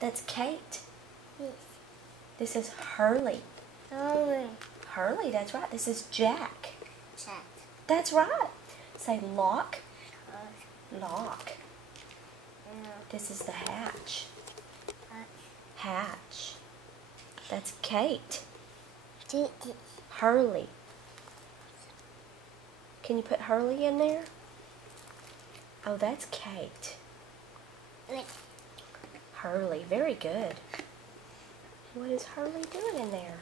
That's Kate. Yes. This is Hurley. Hurley. Hurley, that's right. This is Jack. Jack. That's right. Say lock. Lock. This is the Hatch. Hatch. That's Kate. Hurley. Can you put Hurley in there? Oh, that's Kate. Hurley. Very good. What is Hurley doing in there?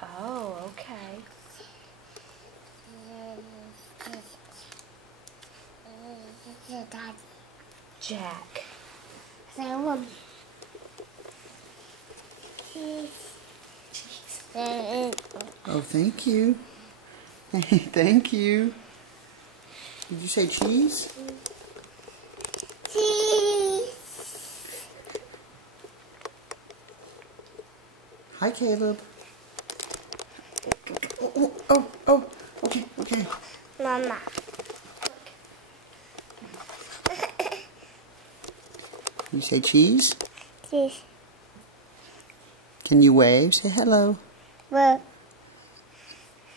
Oh, okay. Jack. Oh, thank you. Thank you. Did you say cheese? Cheese. Hi, Caleb. Oh, okay. Mama. You say cheese? Cheese. Can you wave? Say hello. Well.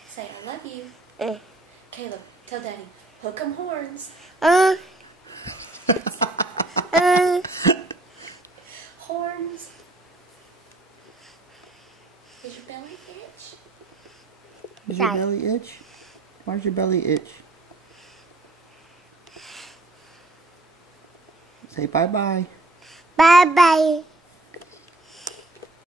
Say I love you. Caleb, tell Daddy, hook 'em horns. Horns. Does your belly itch? Does your belly itch? Why's your belly itch? Say bye-bye. Bye-bye.